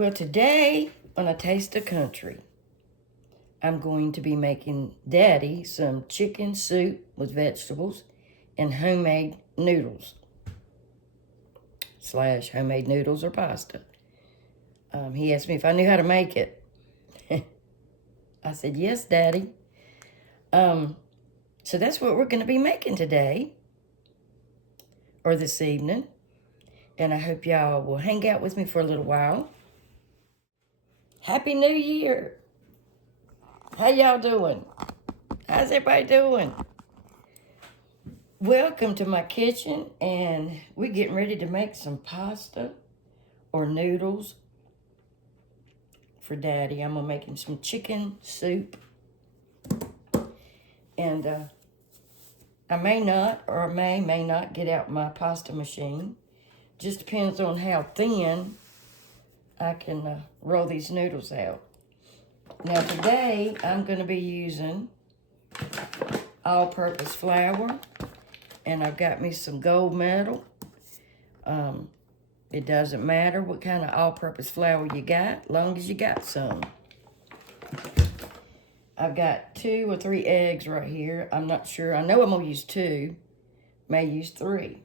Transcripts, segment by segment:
Well, today on A Taste of Country, I'm going to be making Daddy some chicken soup with vegetables and homemade noodles / homemade noodles or pasta. He asked me if I knew how to make it. I said, yes, Daddy. So that's what we're going to be making today or this evening. And I hope y'all will hang out with me for a little while. Happy New Year. How y'all doing? How's everybody doing? Welcome to my kitchen, and we're getting ready to make some pasta or noodles for Daddy. I'm gonna make him some chicken soup. And I may not, or I may not get out my pasta machine. Just depends on how thin I can roll these noodles out. Now today, I'm gonna be using all-purpose flour, and I've got me some gold medal. It doesn't matter what kind of all-purpose flour you got, as long as you got some. I've got 2 or 3 eggs right here. I'm not sure. I know I'm gonna use 2, may use 3.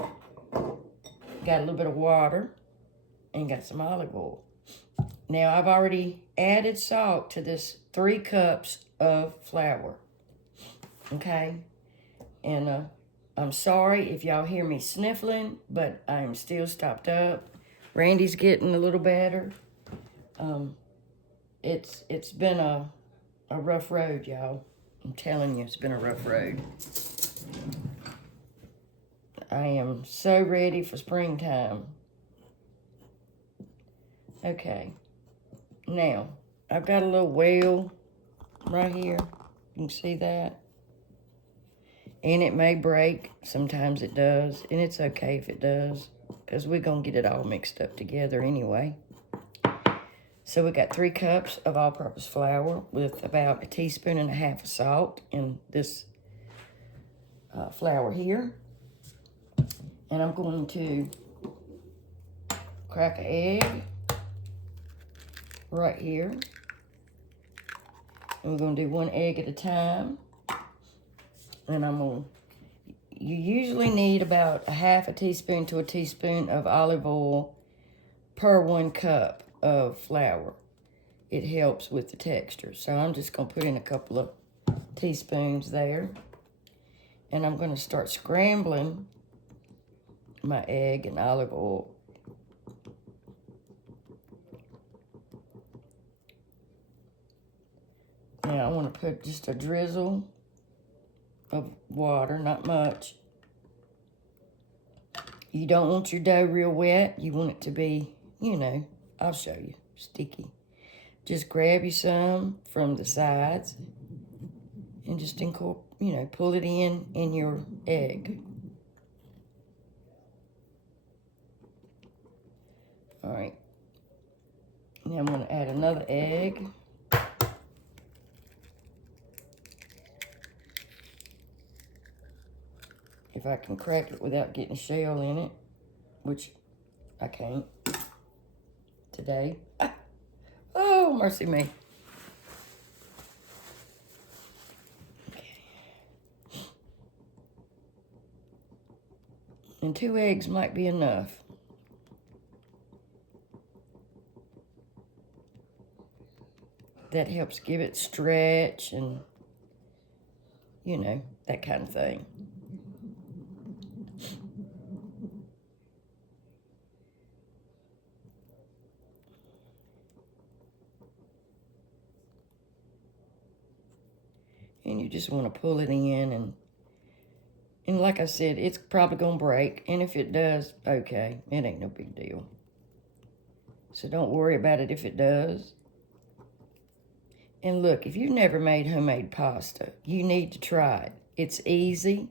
Got a little bit of water and got some olive oil. Now I've already added salt to this 3 cups of flour. Okay, and I'm sorry if y'all hear me sniffling, but I'm still stopped up. Randy's getting a little better. It's been a rough road, y'all. I'm telling you, it's been a rough road. I am so ready for springtime. Okay, now I've got a little well right here. You can see that. And it may break. Sometimes it does. And it's okay if it does, because we're going to get it all mixed up together anyway. So we got 3 cups of all-purpose flour with about 1.5 teaspoons of salt in this flour here. And I'm going to crack an egg right here. And we're going to do 1 egg at a time. And you usually need about 1/2 teaspoon to 1 teaspoon of olive oil per 1 cup of flour. It helps with the texture. So I'm just gonna put in a couple of teaspoons there. And I'm gonna start scrambling my egg and olive oil. Now I wanna put just a drizzle of water, not much. You don't want your dough real wet. You want it to be, I'll show you, sticky. Just grab you some from the sides and just pull it in your egg. All right. Now I'm going to add another egg. If I can crack it without getting a shell in it, which I can't today. Oh, mercy me. Okay. And 2 eggs might be enough. That helps give it stretch and, that kind of thing. And you just want to pull it in, and like I said, it's probably going to break. And if it does, okay, it ain't no big deal. So don't worry about it if it does. And look, if you've never made homemade pasta, you need to try it. It's easy.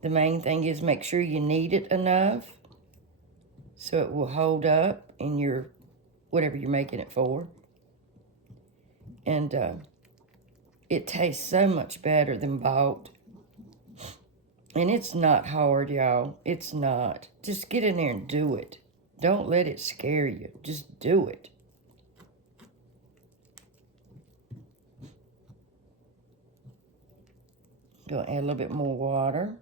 The main thing is make sure you knead it enough so it will hold up in your, whatever you're making it for. And it tastes so much better than bought. And it's not hard, y'all. It's not. Just get in there and do it. Don't let it scare you. Just do it. Gonna add a little bit more water.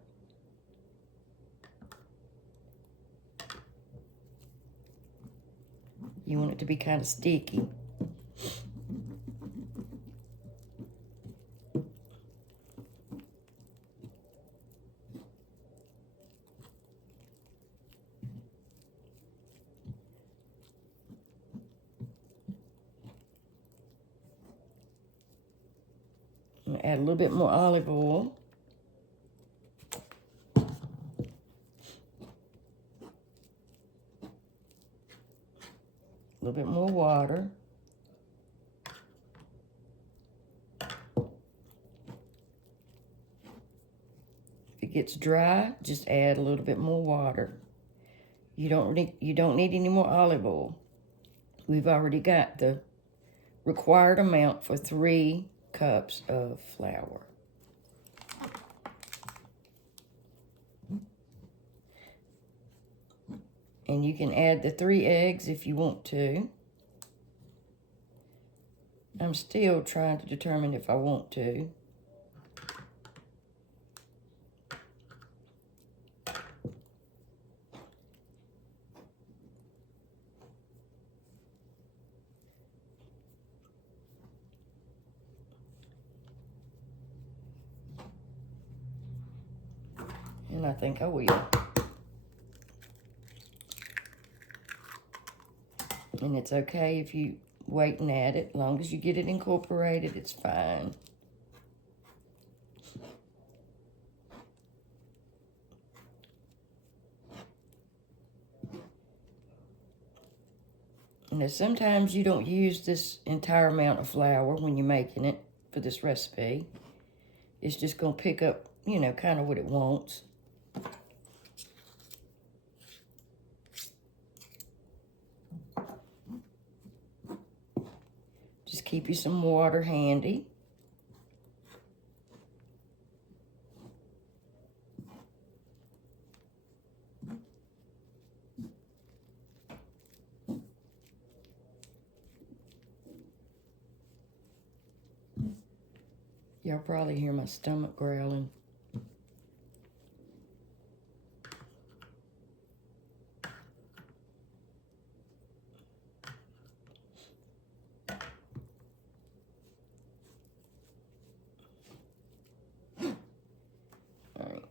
You want it to be kind of sticky. I'm gonna add a little bit more olive oil. A little bit more water. If it gets dry, just add a little bit more water. You don't need any more olive oil. We've already got the required amount for 3 cups of flour. And you can add the 3 eggs if you want to. I'm still trying to determine if I want to. And I think I will. And it's okay if you wait and add it. As long as you get it incorporated, it's fine. Now, sometimes you don't use this entire amount of flour when you're making it for this recipe. It's just going to pick up, you know, kind of what it wants. Just keep you some water handy. Y'all probably hear my stomach growling. Alright.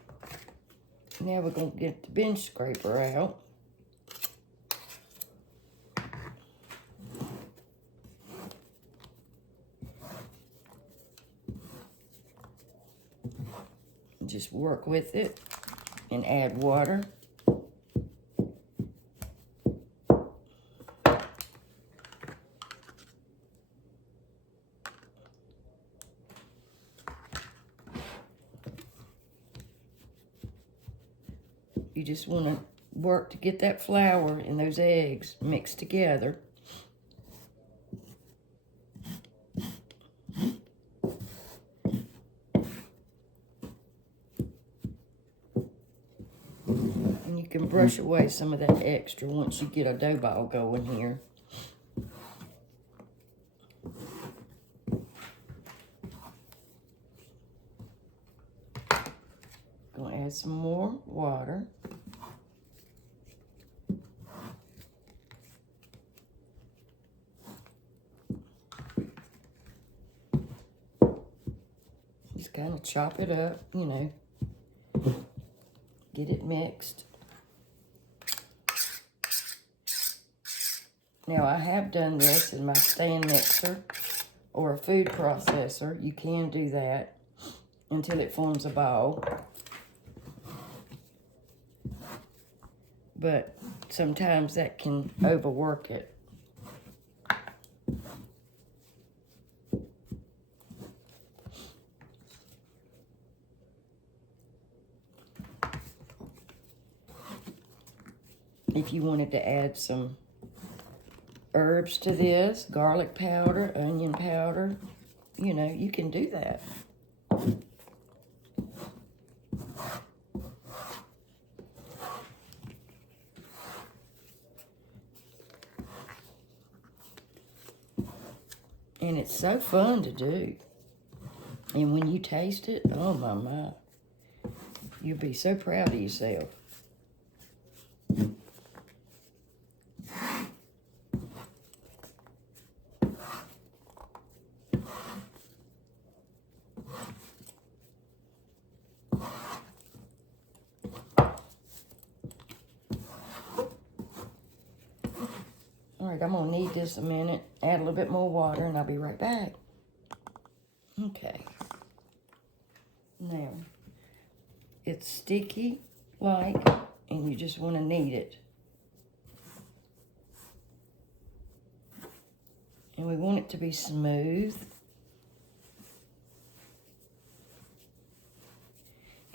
Now we're going to get the bench scraper out. Just work with it and add water. You just want to work to get that flour and those eggs mixed together. And you can brush away some of that extra once you get a dough ball going here. Gonna add some more water. Just kind of chop it up, you know, get it mixed. Now, I have done this in my stand mixer or a food processor. You can do that until it forms a ball. But sometimes that can overwork it. If you wanted to add some herbs to this, garlic powder, onion powder, you know, you can do that. And it's so fun to do. And when you taste it, oh my. You'll be so proud of yourself. All right, I'm gonna knead this a minute, add a little bit more water, and I'll be right back. Okay. Now, it's sticky like, and you just want to knead it. And we want it to be smooth.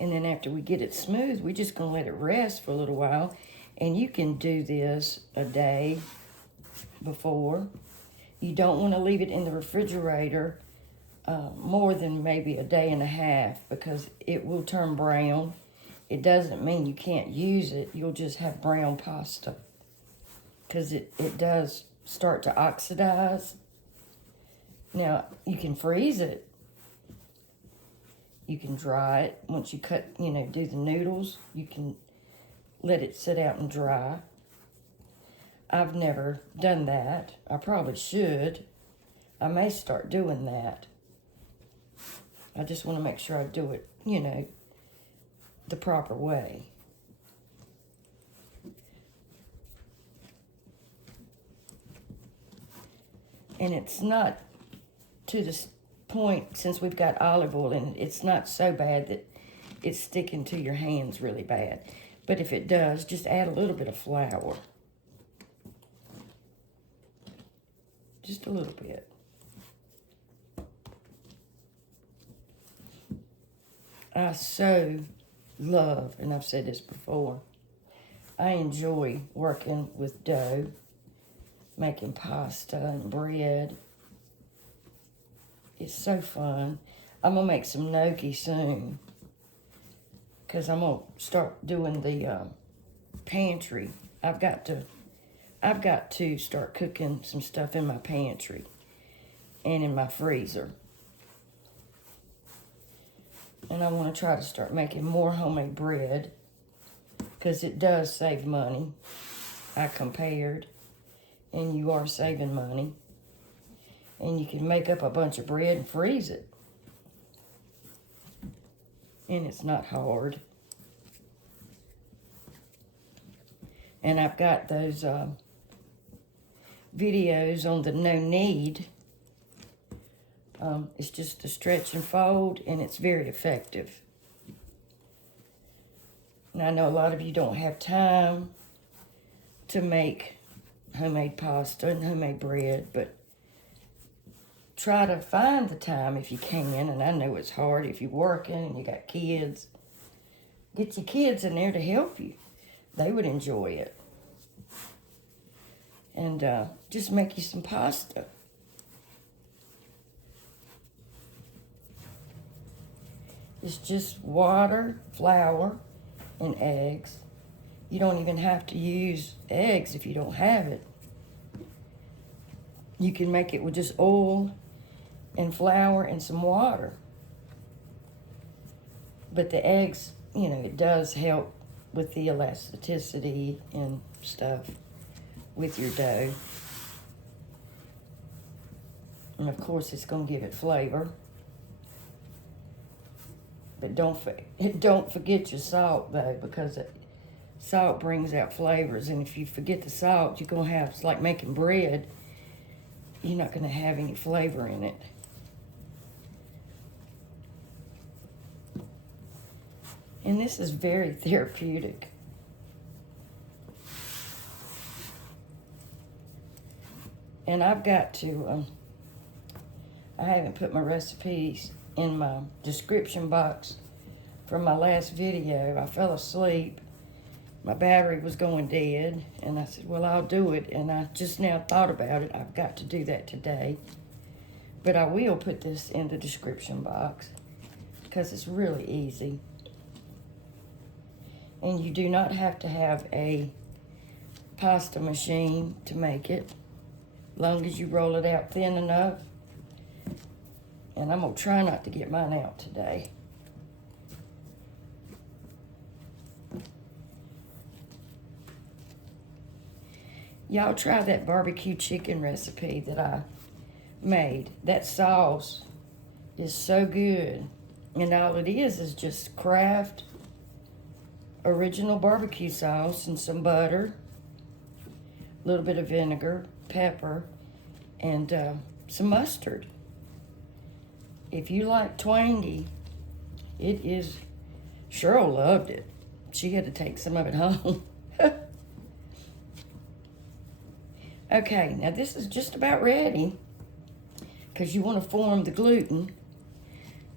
And then after we get it smooth, we're just gonna let it rest for a little while. And you can do this a day before. You don't want to leave it in the refrigerator more than maybe a day and a half, because it will turn brown. It doesn't mean you can't use it. You'll just have brown pasta, because it does start to oxidize. Now, you can freeze it. You can dry it. Once you cut, do the noodles, you can let it sit out and dry. I've never done that. I probably should. I may start doing that. I just want to make sure I do it, the proper way. And it's not to this point, since we've got olive oil in it, it's not so bad that it's sticking to your hands really bad. But if it does, just add a little bit of flour. Just a little bit. I so love, and I've said this before, I enjoy working with dough, making pasta and bread. It's so fun. I'm going to make some gnocchi soon, because I'm going to start doing the pantry. I've got to start cooking some stuff in my pantry and in my freezer. And I want to try to start making more homemade bread, because it does save money. I compared, and you are saving money. And you can make up a bunch of bread and freeze it. And it's not hard. And I've got those videos on the no knead. It's just a stretch and fold, and it's very effective. And I know a lot of you don't have time to make homemade pasta and homemade bread, but try to find the time if you can. And I know it's hard if you're working and you got kids. Get your kids in there to help you. They would enjoy it. And just make you some pasta. It's just water, flour, and eggs. You don't even have to use eggs if you don't have it. You can make it with just oil and flour and some water. But the eggs, it does help with the elasticity and stuff with your dough. And of course, it's going to give it flavor. But don't forget your salt, though, because salt brings out flavors. And if you forget the salt, you're going to have, it's like making bread. You're not going to have any flavor in it. And this is very therapeutic. And I've got to, I haven't put my recipes in my description box from my last video. I fell asleep. My battery was going dead. And I said, well, I'll do it. And I just now thought about it. I've got to do that today. But I will put this in the description box, because it's really easy. And you do not have to have a pasta machine to make it, as long as you roll it out thin enough. And I'm going to try not to get mine out today. Y'all try that barbecue chicken recipe that I made. That sauce is so good. And all it is just Kraft original barbecue sauce and some butter, a little bit of vinegar, pepper, and some mustard. If you like twangy, it is. Cheryl loved it. She had to take some of it home. Okay, now this is just about ready because you want to form the gluten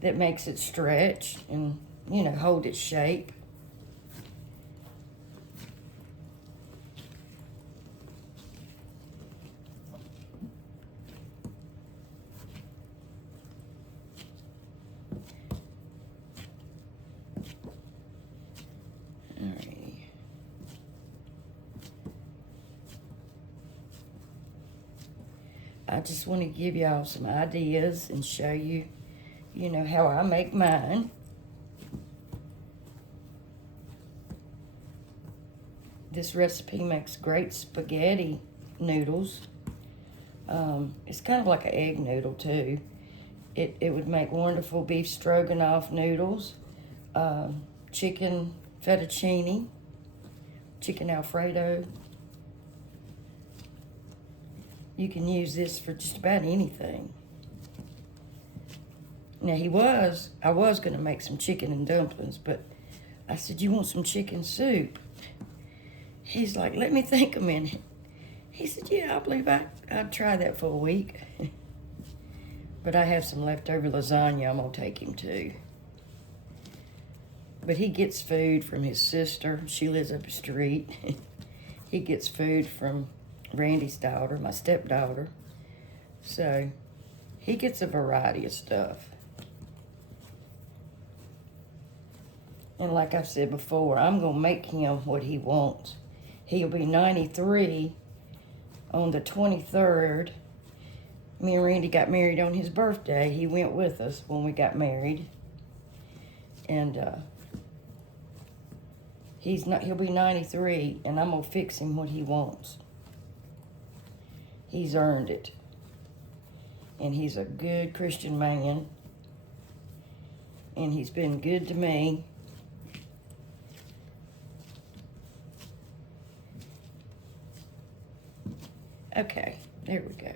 that makes it stretch and, you know, hold its shape. I just want to give y'all some ideas and show you, you know, how I make mine. This recipe makes great spaghetti noodles. It's kind of like an egg noodle too. It would make wonderful beef stroganoff noodles, chicken fettuccine, chicken Alfredo. You can use this for just about anything. Now I was gonna make some chicken and dumplings, but I said, you want some chicken soup? He's like, let me think a minute. He said, yeah, I believe I'd try that for a week. But I have some leftover lasagna I'm gonna take him to. But he gets food from his sister. She lives up the street. He gets food from Randy's daughter, my stepdaughter. So he gets a variety of stuff. And like I've said before, I'm going to make him what he wants. He'll be 93 on the 23rd. Me and Randy got married on his birthday. He went with us when we got married. And he'll be 93, and I'm going to fix him what he wants. He's earned it. And he's a good Christian man. And he's been good to me. Okay, there we go.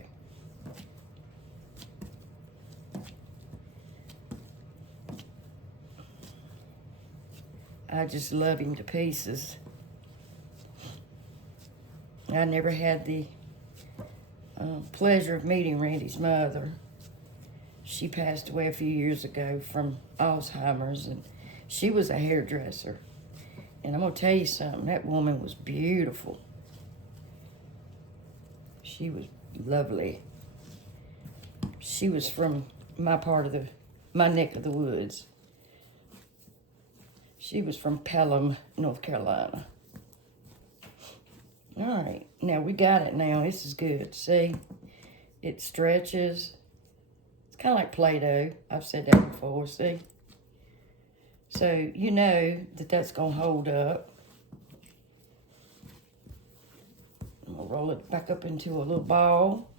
I just love him to pieces. I never had the pleasure of meeting Randy's mother. She passed away a few years ago from Alzheimer's, and she was a hairdresser. And I'm going to tell you something, that woman was beautiful. She was lovely. She was from my neck of the woods. She was from Pelham, North Carolina. All right, now we got it now. This is good. See, it stretches. It's kind of like Play-Doh. I've said that before, see? So you know that that's going to hold up. I'm going to roll it back up into a little ball.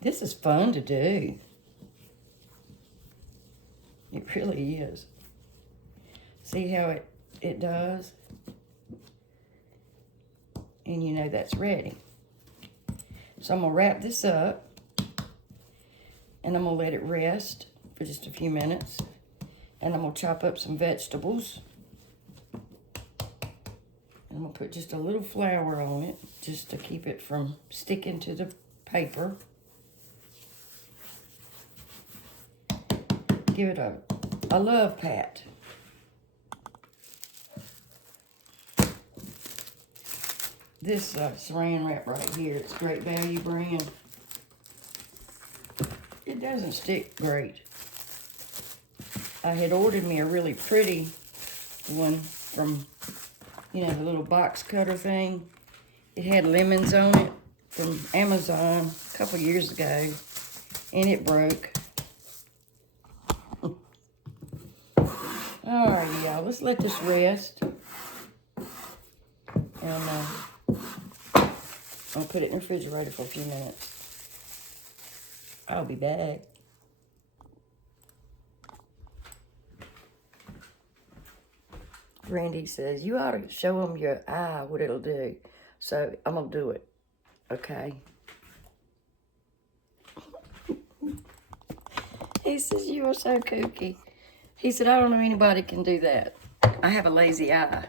This is fun to do. It really is. See how it does? And you know that's ready. So I'm going to wrap this up. And I'm going to let it rest for just a few minutes. And I'm going to chop up some vegetables. And I'm going to put just a little flour on it, just to keep it from sticking to the paper. Give it a love pat. This saran wrap right here, it's Great Value brand. It doesn't stick great. I had ordered me a really pretty one from, you know, the little box cutter thing. It had lemons on it from Amazon a couple years ago. and it broke. Alrighty, y'all, let's let this rest. And I'll put it in the refrigerator for a few minutes. I'll be back. Randy says, you ought to show them your eye, what it'll do. So I'm going to do it. Okay. He says, you are so kooky. He said, I don't know anybody can do that. I have a lazy eye.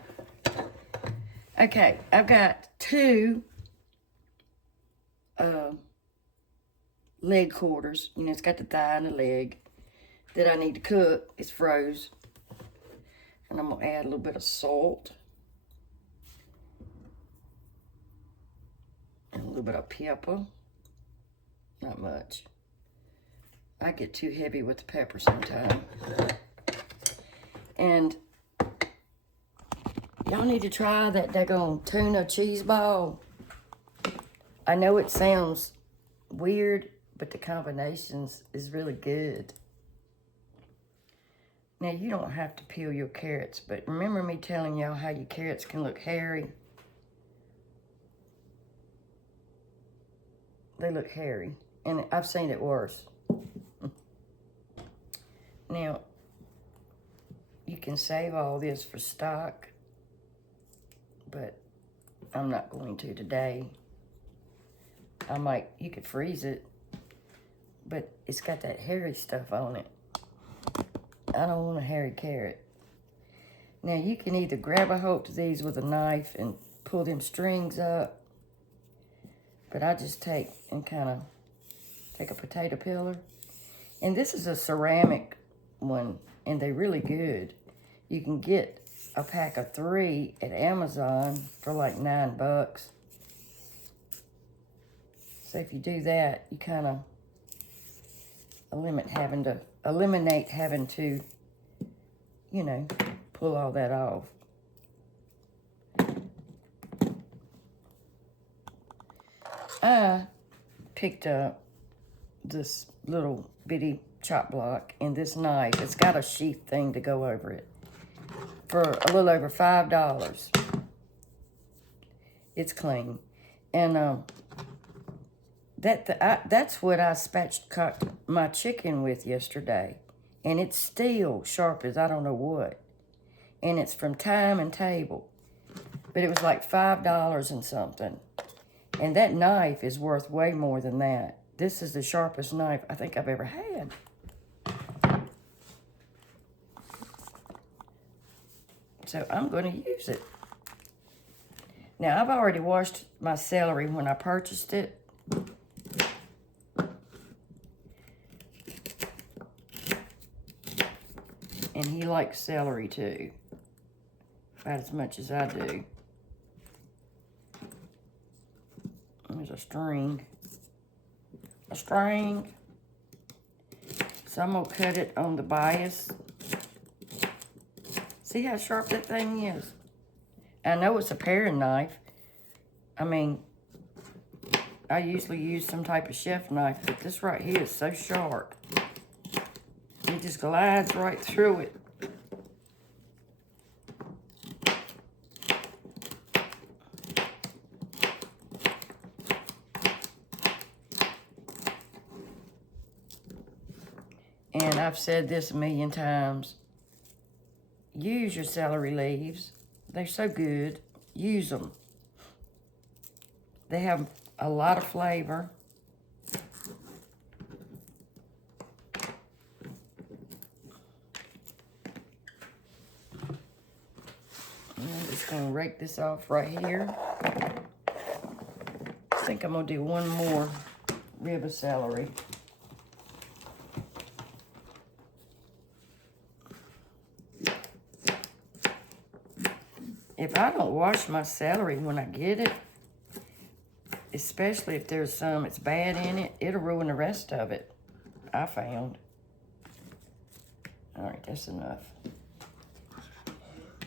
Okay, I've got 2 leg quarters. You know, it's got the thigh and the leg that I need to cook. It's froze. And I'm going to add a little bit of salt. And a little bit of pepper. Not much. I get too heavy with the pepper sometimes. And y'all need to try that daggone tuna cheese ball. I know it sounds weird, but the combinations is really good. Now, you don't have to peel your carrots, but remember me telling y'all how your carrots can look hairy? They look hairy, and I've seen it worse. Now, you can save all this for stock, but I'm not going to today. You could freeze it, but it's got that hairy stuff on it. I don't want a hairy carrot. Now, you can either grab a hold of these with a knife and pull them strings up, but I just take a potato peeler. And this is a ceramic one, and they're really good. You can get a pack of 3 at Amazon for like $9. So if you do that, you kind of eliminate having to, you know, pull all that off. I picked up this little bitty chop block and this knife. It's got a sheath thing to go over it for a little over $5. It's clean. And that's what I spatchcocked my chicken with yesterday. And it's still sharp as I don't know what. And it's from Time and Table. But it was like $5 and something. And that knife is worth way more than that. This is the sharpest knife I think I've ever had. So I'm going to use it. Now, I've already washed my celery when I purchased it. And he likes celery too, about as much as I do. There's a string. So I'm going to cut it on the bias. See how sharp that thing is? I know it's a paring knife. I mean, I usually use some type of chef knife, but this right here is so sharp. It just glides right through it. And I've said this a million times. Use your celery leaves. They're so good. Use them. They have a lot of flavor. I'm just going to rake this off right here. I think I'm going to do one more rib of celery. If I don't wash my celery when I get it, especially if there's some that's bad in it, it'll ruin the rest of it, I found. All right, that's enough.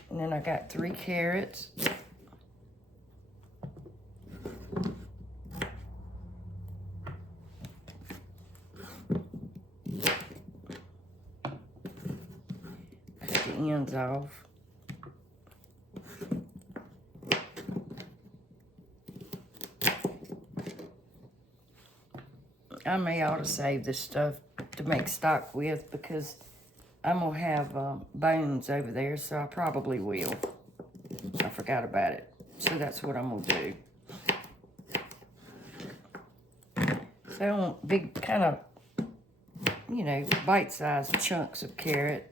And then I got 3 carrots. ends off. I may ought to save this stuff to make stock with because I'm going to have bones over there, so I probably will. I forgot about it. So that's what I'm going to do. So I want big, kind of, you know, bite-sized chunks of carrot.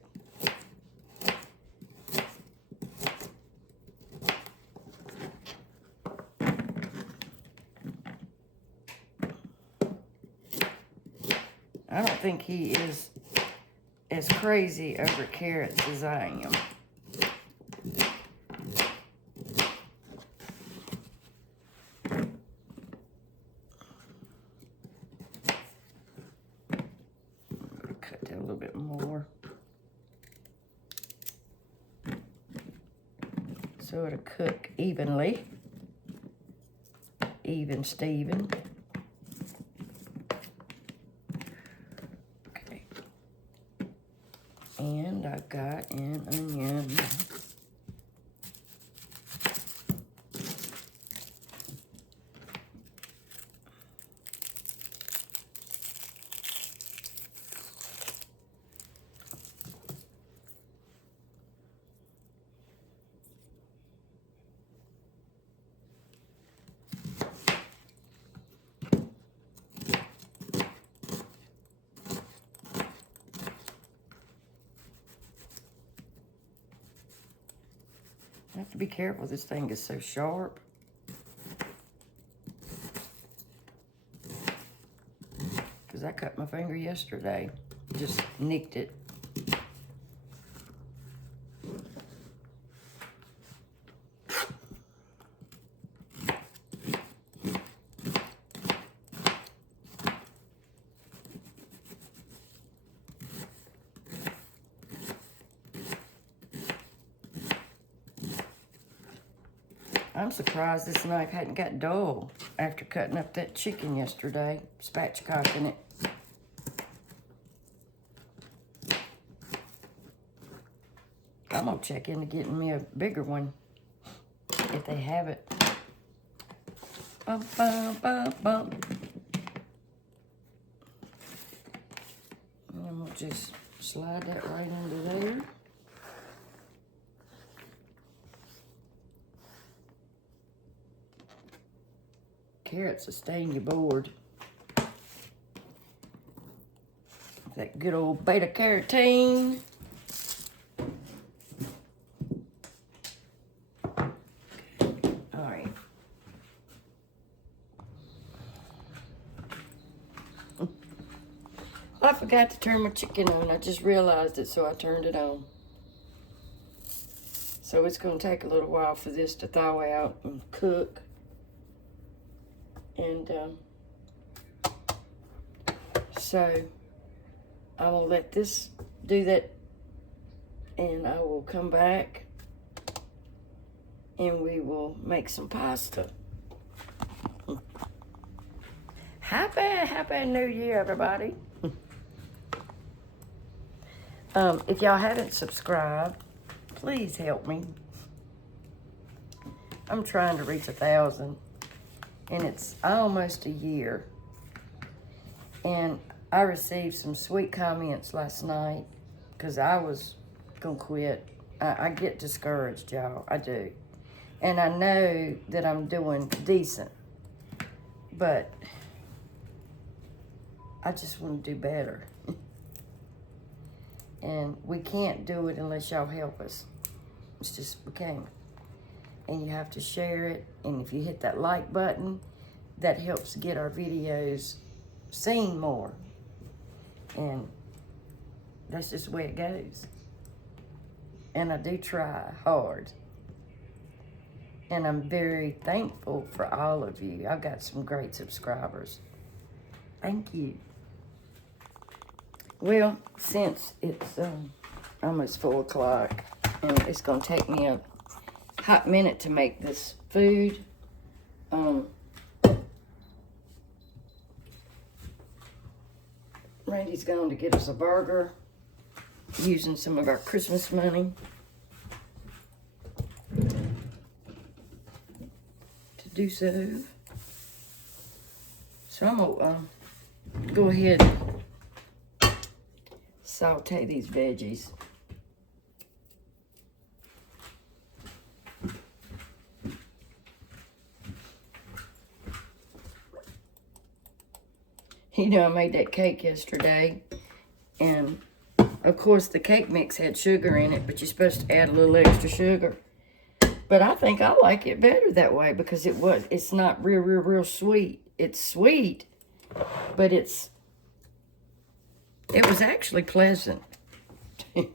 I don't think he is as crazy over carrots as I am. Cut that a little bit more. So it'll cook evenly. Even Steven. Okay. And I've got an onion. I have to be careful, this thing is so sharp. Because I cut my finger yesterday, just nicked it. I'm surprised this knife hadn't got dull after cutting up that chicken yesterday, spatchcocking it. I'm gonna check into getting me a bigger one if they have it. Bum, bum, bum, bum. And we'll just slide that right into there. Carrots will stain your board. That good old beta carotene. All right. I forgot to turn my chicken on. I just realized it, so I turned it on. So it's going to take a little while for this to thaw out and cook. And so I will let this do that, and I will come back and we will make some pasta. Happy New Year, everybody. If y'all haven't subscribed, please help me. I'm trying to reach 1,000. And it's almost a year. And I received some sweet comments last night because I was going to quit. I get discouraged, y'all. I do. And I know that I'm doing decent. But I just want to do better. And we can't do it unless y'all help us. It's just, we can't. And you have to share it. And if you hit that like button, that helps get our videos seen more. And that's just the way it goes. And I do try hard. And I'm very thankful for all of you. I've got some great subscribers. Thank you. Well, since it's almost 4 o'clock, and it's going to take me a hot minute to make this food. Randy's going to get us a burger. using some of our Christmas money to do so. So I'm gonna go ahead and saute these veggies. You know, I made that cake yesterday, and of course the cake mix had sugar in it, but you're supposed to add a little extra sugar. But I think I like it better that way because it's not real sweet. It's sweet, but it was actually pleasant. Look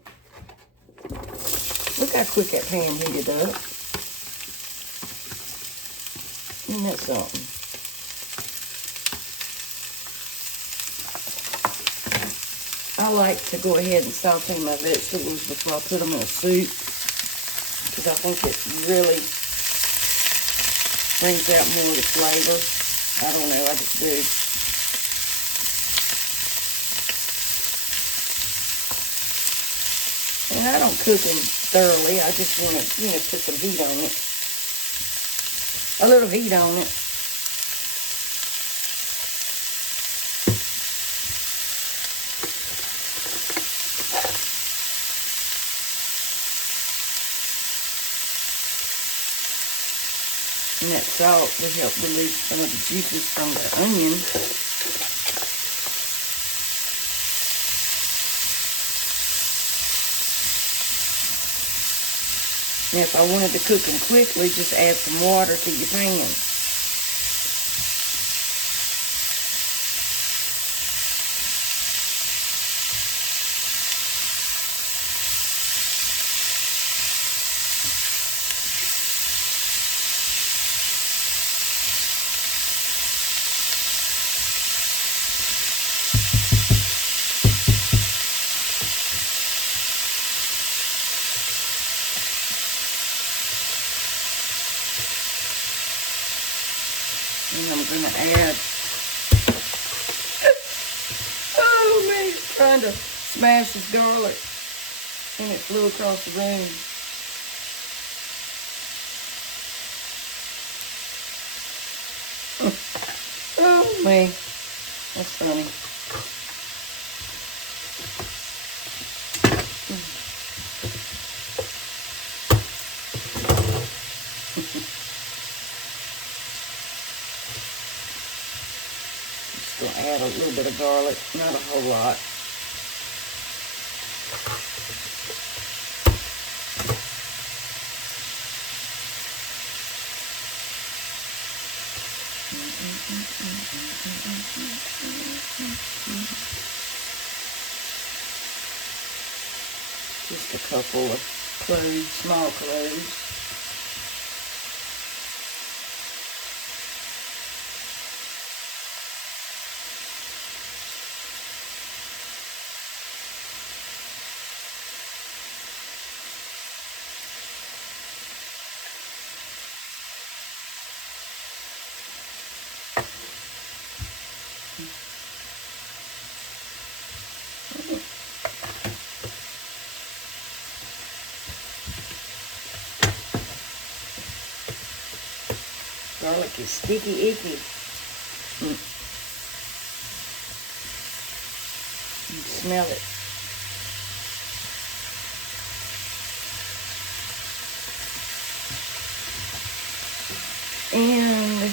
how quick that pan heated up. Isn't that something? I like to go ahead and saute my vegetables before I put them in a soup, because I think it really brings out more of the flavor. I don't know, I just do. And I don't cook them thoroughly. I just want to, you know, put some heat on it. A little heat on it. And that salt will help release some of the juices from the onion. Now, if I wanted to cook them quickly, just add some water to your pan. And I'm going to add, oh man, he's trying to smash his garlic and it flew across the room. Oh man, that's funny. Just gonna add a little bit of garlic, not a whole lot. Just a couple of cloves, small cloves. Garlic is sticky icky. You can smell it. And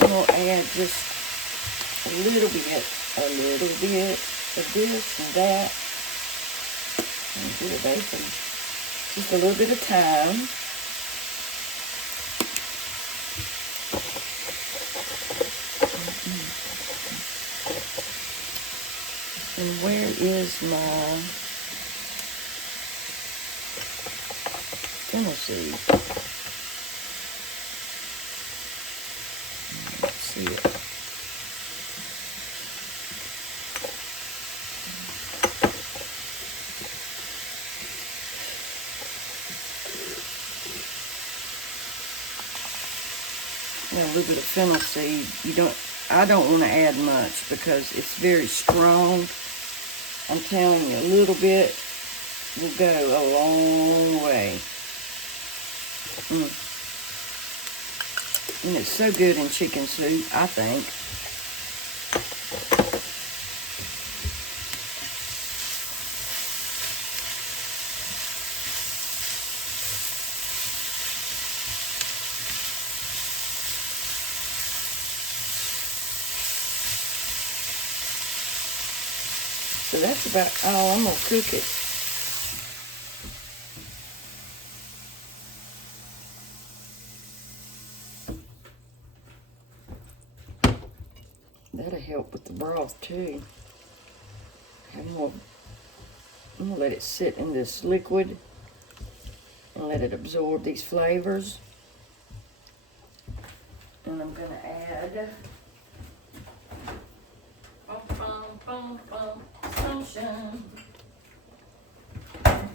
I'm going to add just a little bit of this and that. And a bit of bacon. Just a little bit of thyme. And where is my fennel seed? Let's see it. Now, a little bit of fennel seed. I don't want to add much because it's very strong. I'm telling you, a little bit will go a long way. And it's so good in chicken soup, I think. So that's about all I'm gonna cook it. That'll help with the broth too. I'm gonna let it sit in this liquid and let it absorb these flavors. And I'm gonna add sunshine.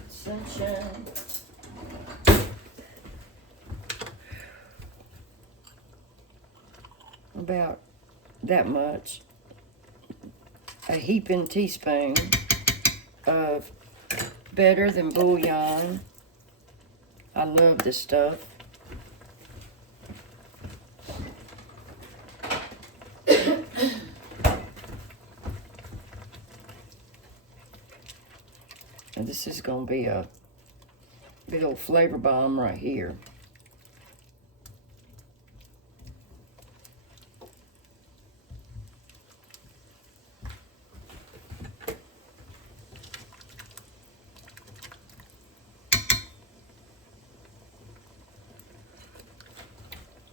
Sunshine. About that much. A heaping teaspoon of better than bouillon. I love this stuff. And this is going to be a big old flavor bomb right here.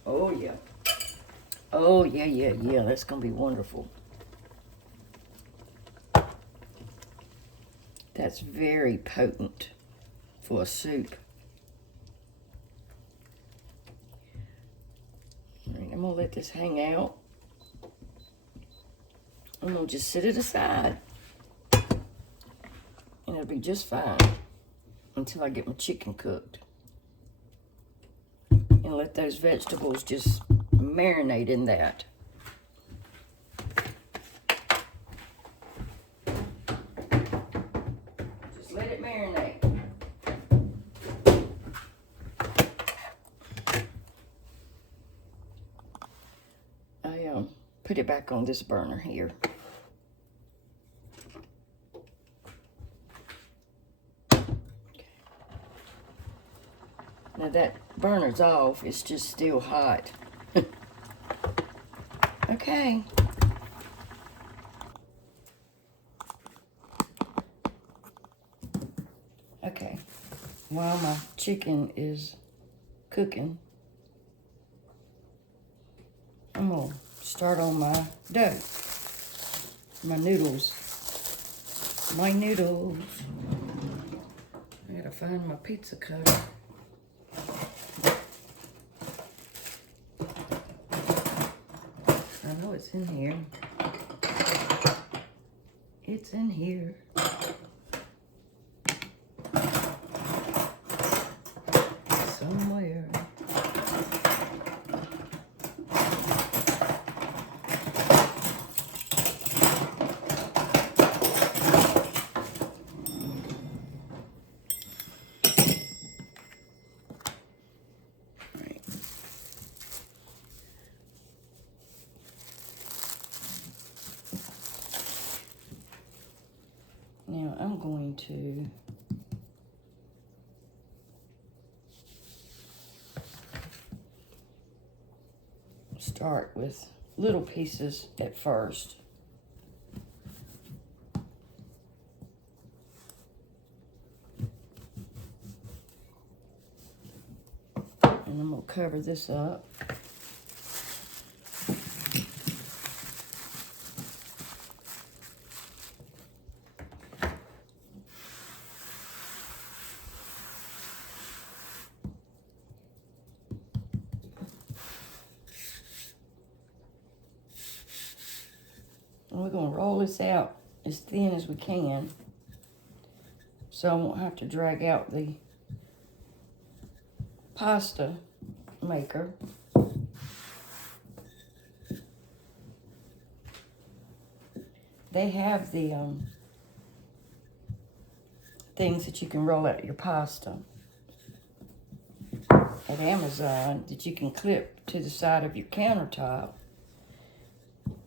Oh yeah. Oh yeah. That's going to be wonderful. That's very potent for a soup. All right, I'm going to let this hang out. I'm going to just sit it aside. And it'll be just fine until I get my chicken cooked. And let those vegetables just marinate in that. Just let it marinate. I put it back on this burner here. Now that burner's off, it's just still hot. Okay. Okay. While my chicken is cooking, I'm gonna start on my dough. My noodles. My noodles. I gotta find my pizza cutter. I know it's in here. It's in here. Somewhere. Right. Now I'm going to start with little pieces at first. And I'm going to cover this up. And we're going to roll this out as thin as we can, so I won't have to drag out the pasta maker. They have the things that you can roll out your pasta at Amazon that you can clip to the side of your countertop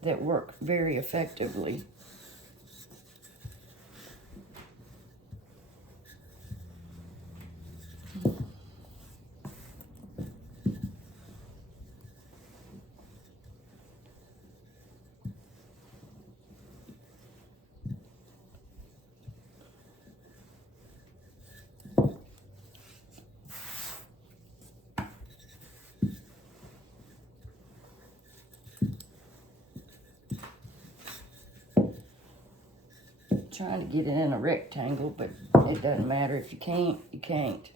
that work very effectively. Trying to get it in a rectangle, but it doesn't matter. If you can't, you can't.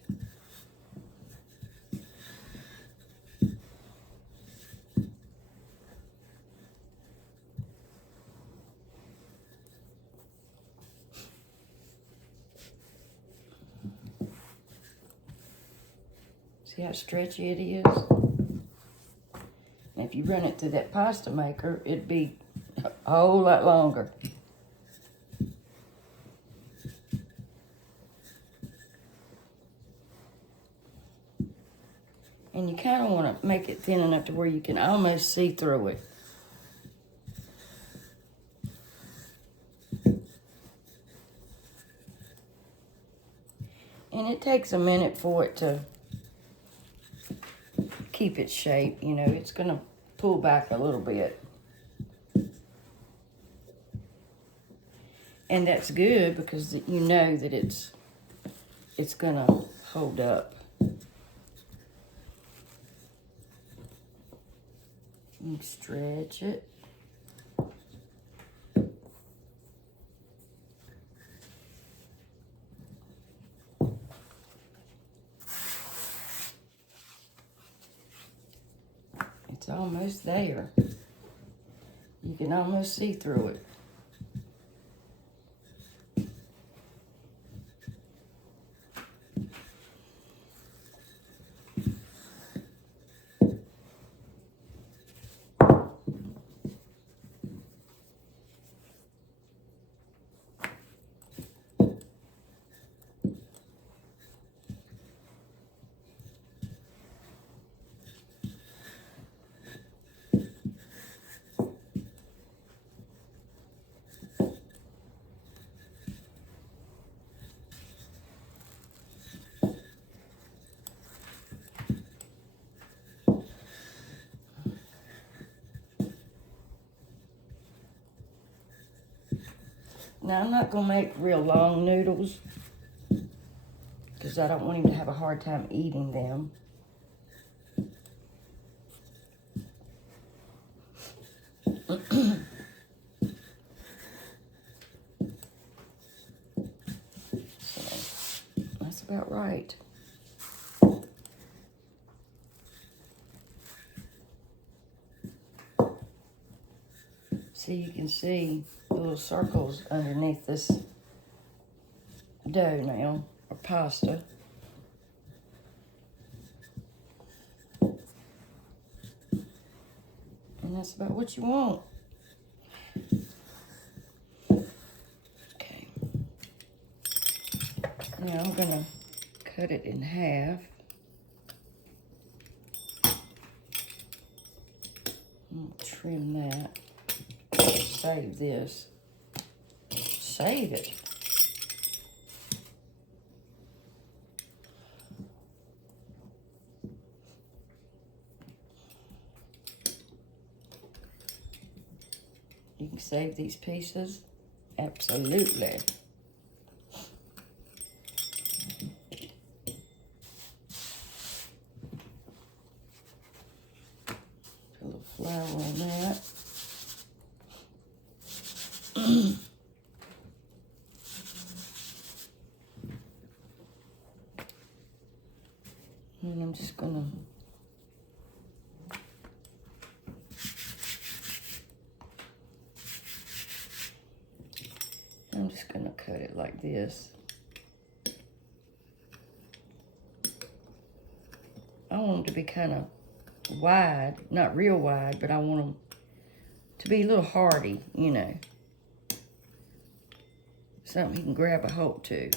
See how stretchy it is? And if you run it through that pasta maker, it'd be a whole lot longer. And you kind of want to make it thin enough to where you can almost see through it. And it takes a minute for it to keep its shape. You know, it's going to pull back a little bit. And that's good because you know that it's going to hold up. You stretch it. It's almost there. You can almost see through it. Now, I'm not going to make real long noodles because I don't want him to have a hard time eating them. So, that's about right. So you can see the little circles underneath this dough now, or pasta. And that's about what you want. Okay. Now I'm gonna cut it in half. Trim that. Save this. Save it. You can save these pieces. Absolutely. Put a little flour on that. And I'm just gonna cut it like this. I want them to be kind of wide, not real wide, but I want them to be a little hardy, you know. Something he can grab a hold to.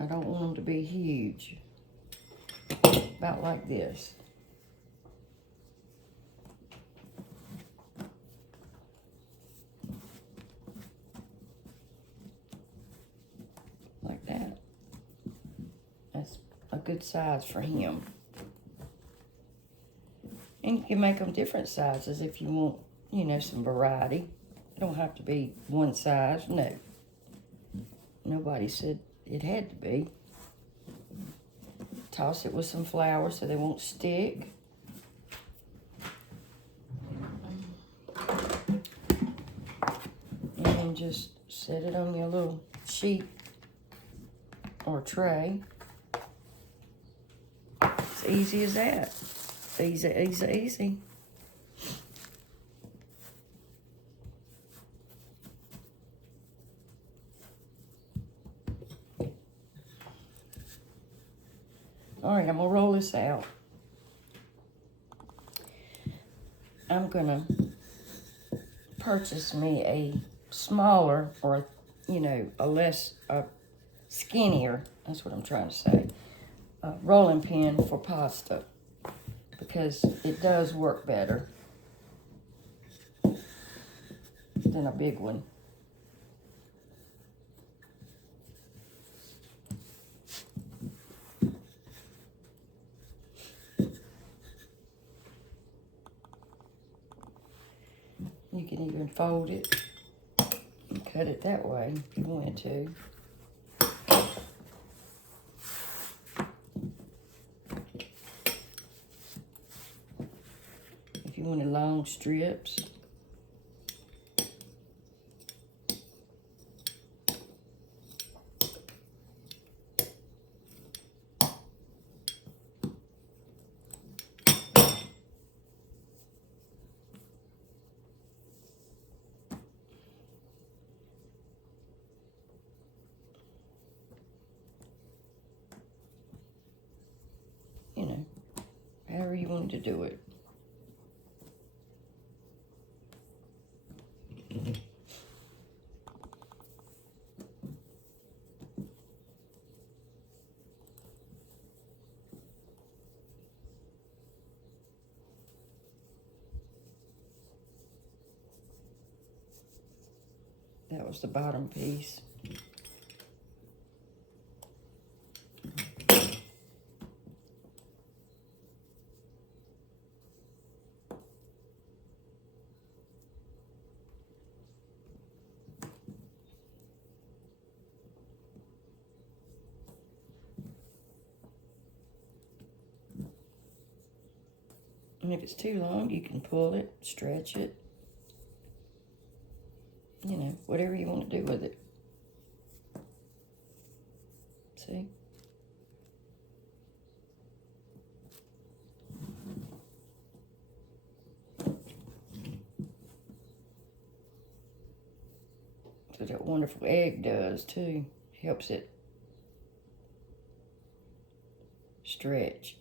I don't want them to be huge. About like this. Like that. That's a good size for him. And you can make them different sizes if you want, you know, some variety. It don't have to be one size, no. Nobody said it had to be. Toss it with some flour so they won't stick. And then just set it on your little sheet or tray. It's easy as that. Easy, easy, easy. All right, I'm gonna roll this out. I'm gonna purchase me a smaller, or, you know, a less, skinnier, that's what I'm trying to say, rolling pin for pasta, because it does work better than a big one. You can even fold it and cut it that way if you wanted to. If you wanted long strips. You know, however you wanted to do it. That was the bottom piece. And if it's too long, you can pull it, stretch it. You know, whatever you want to do with it. See? So that wonderful egg does too. Helps it stretch.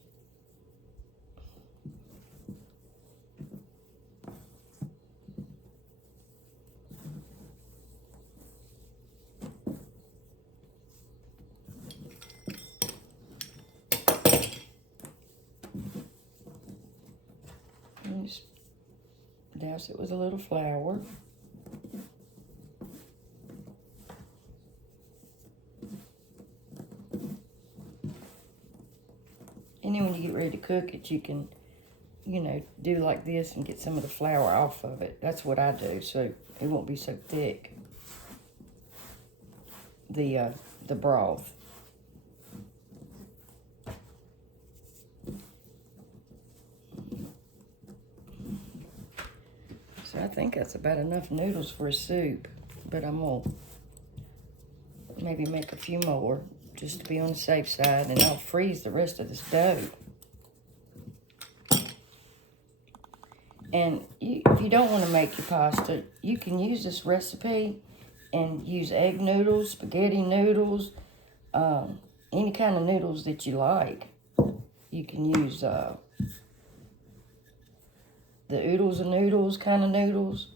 And just douse it with a little flour. And then when you get ready to cook it, you can, you know, do like this and get some of the flour off of it. That's what I do, so it won't be so thick. The broth. So I think that's about enough noodles for a soup, but I'm gonna maybe make a few more just to be on the safe side, and I'll freeze the rest of this dough. And if you don't want to make your pasta, you can use this recipe and use egg noodles, spaghetti noodles, any kind of noodles that you like. You can use the oodles and noodles kind of noodles.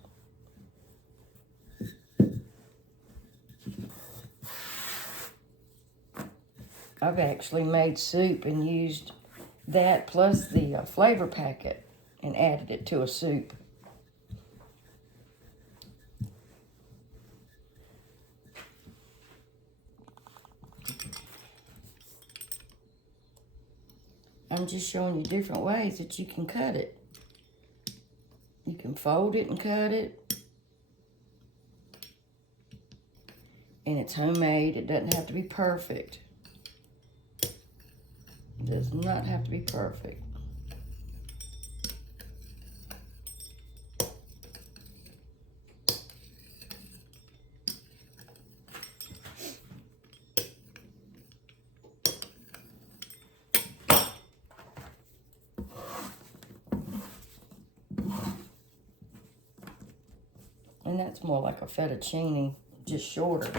I've actually made soup and used that plus the flavor packet and added it to a soup. I'm just showing you different ways that you can cut it. You can fold it and cut it. And it's homemade. It doesn't have to be perfect. It does not have to be perfect. And that's more like a fettuccine, just shorter.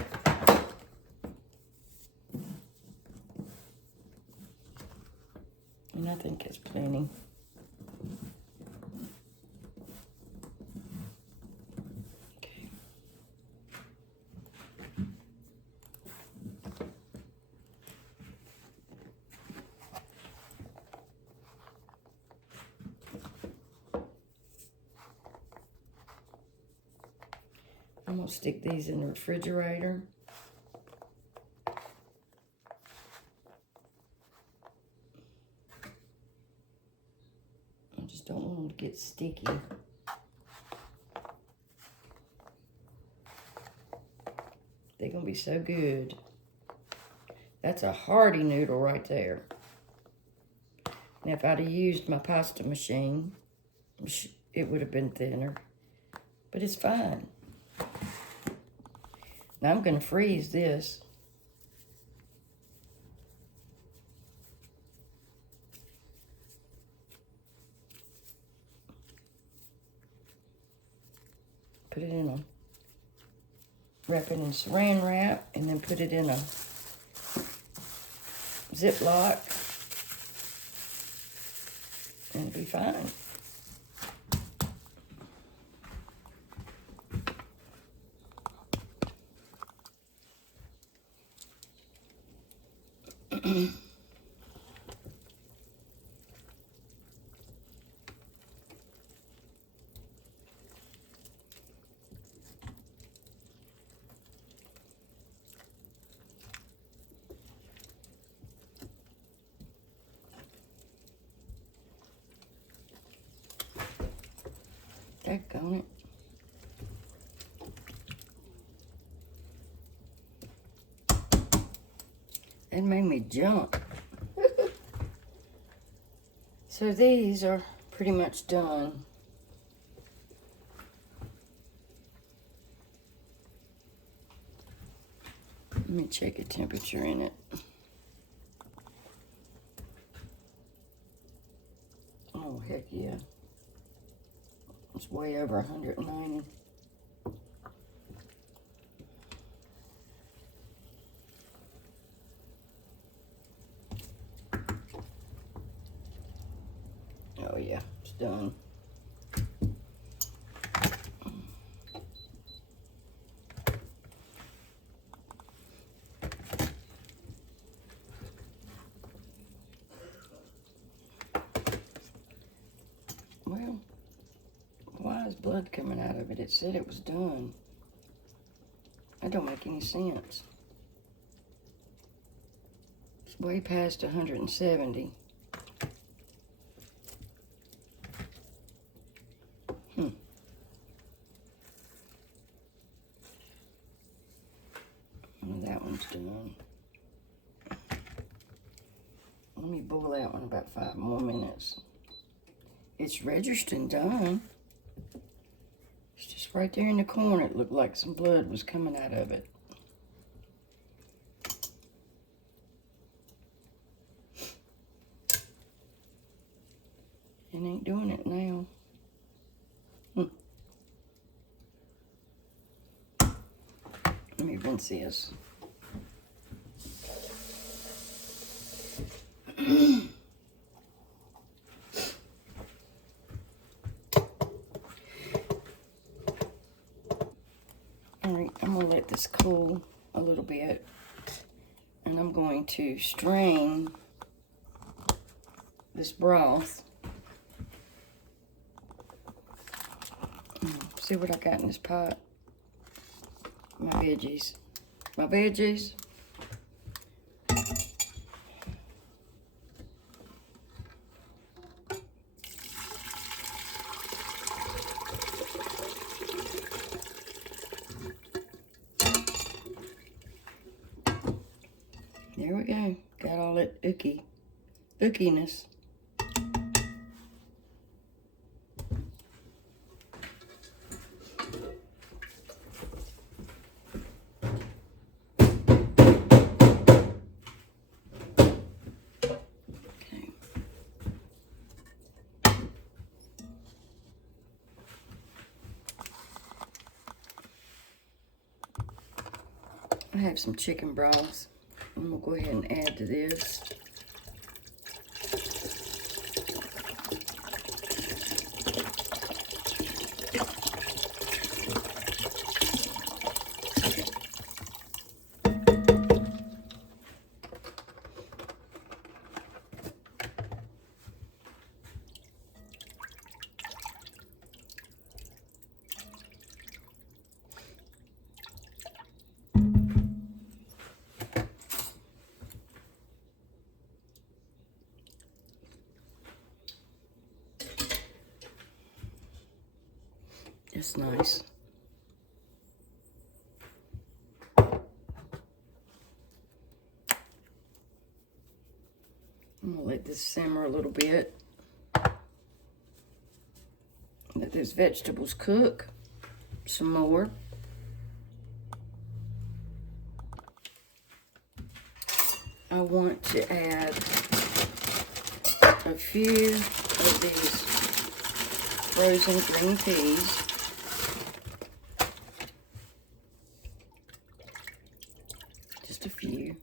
And I think it's plenty. Okay. I'm gonna stick these in the refrigerator. I just don't want them to get sticky. They're gonna be so good. That's a hearty noodle right there. Now if I'd have used my pasta machine, it would have been thinner, but it's fine. Now I'm gonna freeze this. Put it in a, wrap it in saran wrap, and then put it in a Ziploc, and it'll be fine. Daggone it. It made me jump. So these are pretty much done. Let me check the temperature in it. Oh, heck yeah. It's way over 190. Oh yeah, it's done. Well, why is blood coming out of it? It said it was done. That don't make any sense. It's way past 170. Well, that one's done. Let me boil that one about 5 more minutes. It's registered and done. It's just right there in the corner. It looked like some blood was coming out of it. It ain't doing it now. Let me rinse this. All right, I'm gonna let this cool a little bit, and And I'm going to strain this broth. See what I got in this pot? My veggies. My veggies. There we go. Got all that ookiness. I have some chicken broth. I'm gonna go ahead and add to this. It's nice. I'm gonna let this simmer a little bit. Let those vegetables cook some more. I want to add a few of these frozen green peas. Just a few.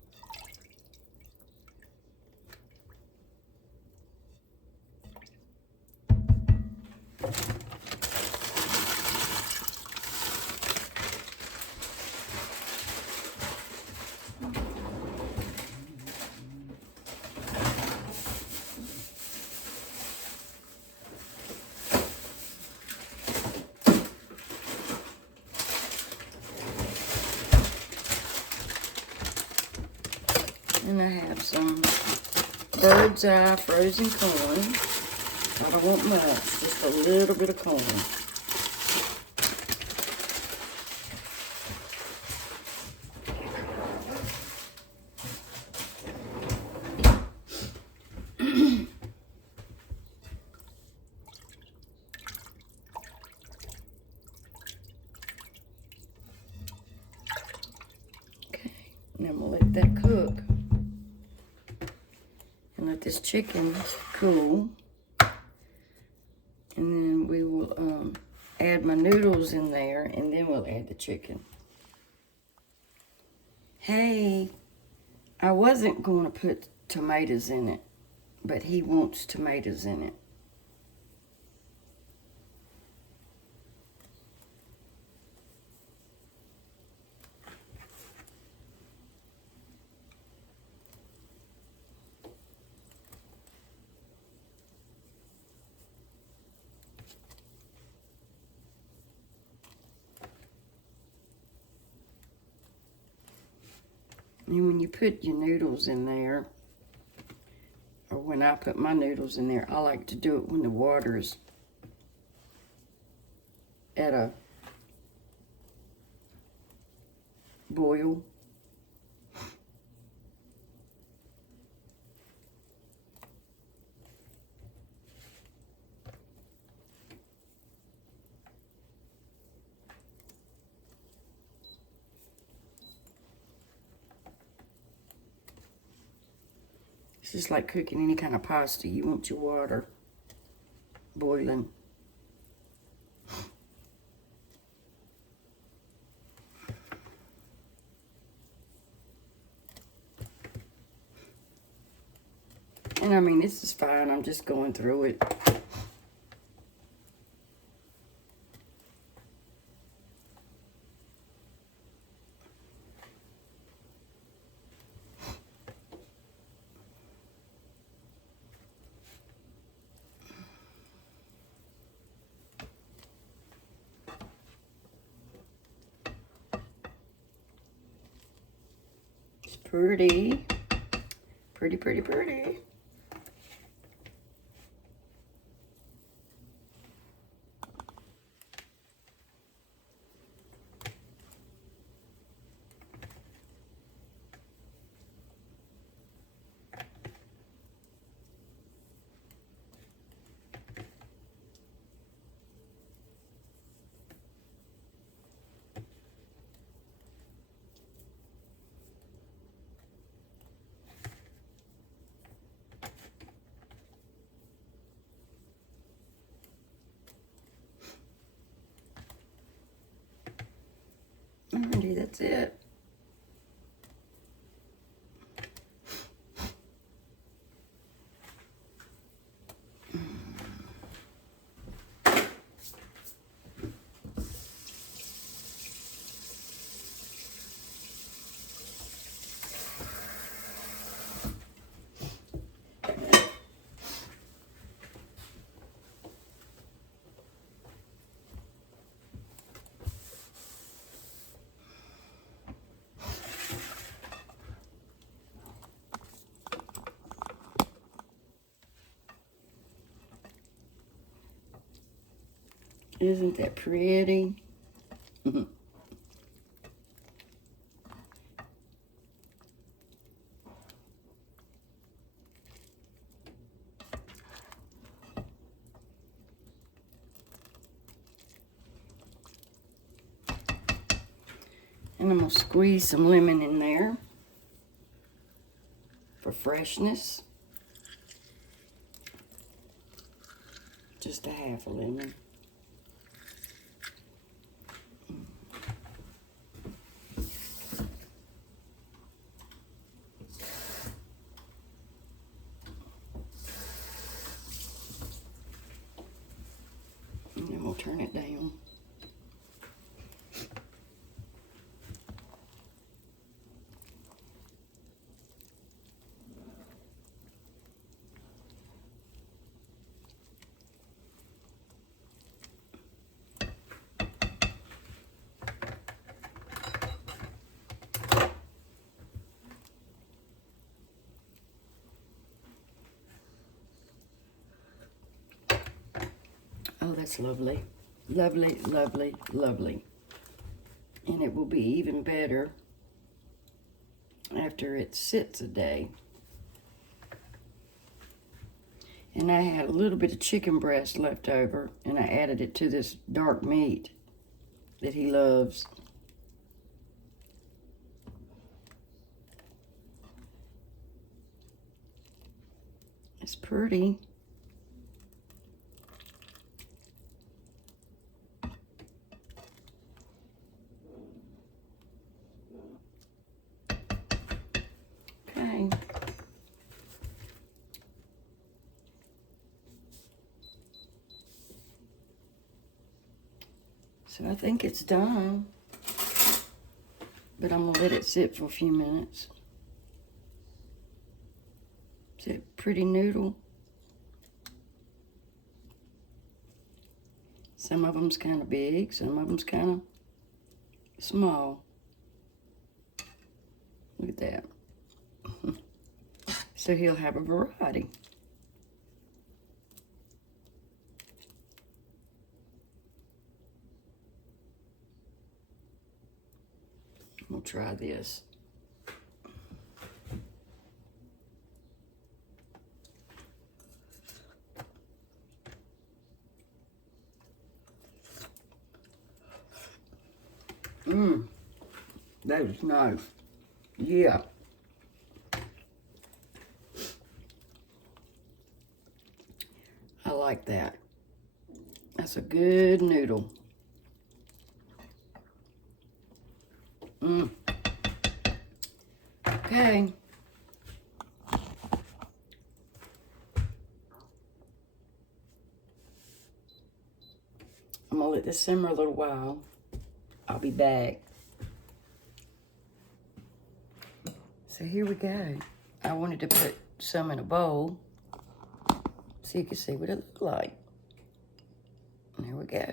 And I have some bird's eye frozen corn. I don't want much, just a little bit of corn. Okay, and I'm gonna let that cook. And let this chicken cool. And then we will add my noodles in there, and then we'll add the chicken. Hey, I wasn't going to put tomatoes in it, but he wants tomatoes in it. And when you put your noodles in there, or when I put my noodles in there, I like to do it when the water's at a boil. It's just like cooking any kind of pasta. You want your water boiling. And I mean, this is fine. I'm just going through it. Pretty. Pretty, pretty, pretty. Alrighty, that's it. Isn't that pretty? And I'm going to squeeze some lemon in there for freshness. Just a half a lemon. And then we'll turn it down. Oh, that's lovely. Lovely, lovely, lovely. And it will be even better after it sits a day. And I had a little bit of chicken breast left over, and I added it to this dark meat that he loves. It's pretty. Okay. So I think it's done, but I'm gonna let it sit for a few minutes. Is that pretty noodle? Some of them's kind of big, some of them's kind of small. Look at that. So he'll have a variety. We'll try this. That is nice. Yeah. I like that. That's a good noodle. Okay. I'm gonna let this simmer a little while. I'll be back. So here we go. I wanted to put some in a bowl so you can see what it looked like. And here we go.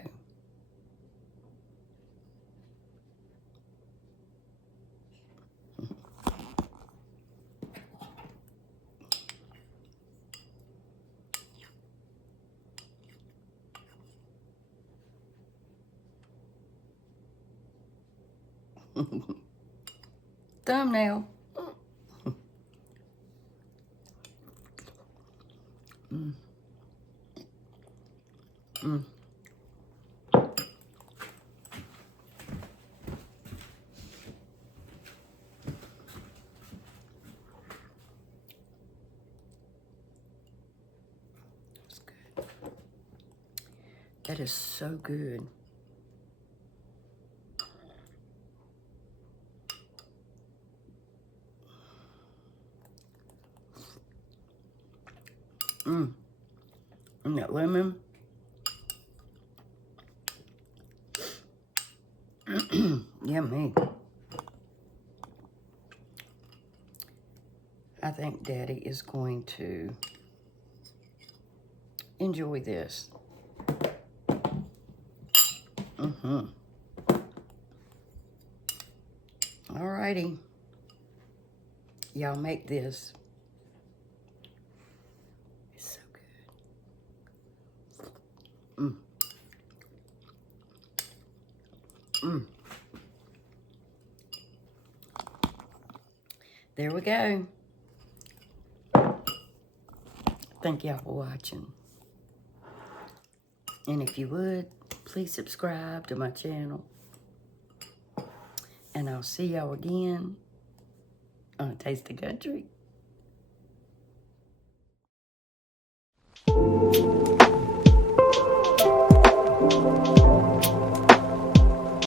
Thumbnail. Mm. Mm. That's good. That is so good. Mm. And that lemon. Yummy. I think Daddy is going to enjoy this. Alrighty. Y'all make this. It's so good. There we go. Thank y'all for watching. And if you would, please subscribe to my channel. And I'll see y'all again on A Taste of Country.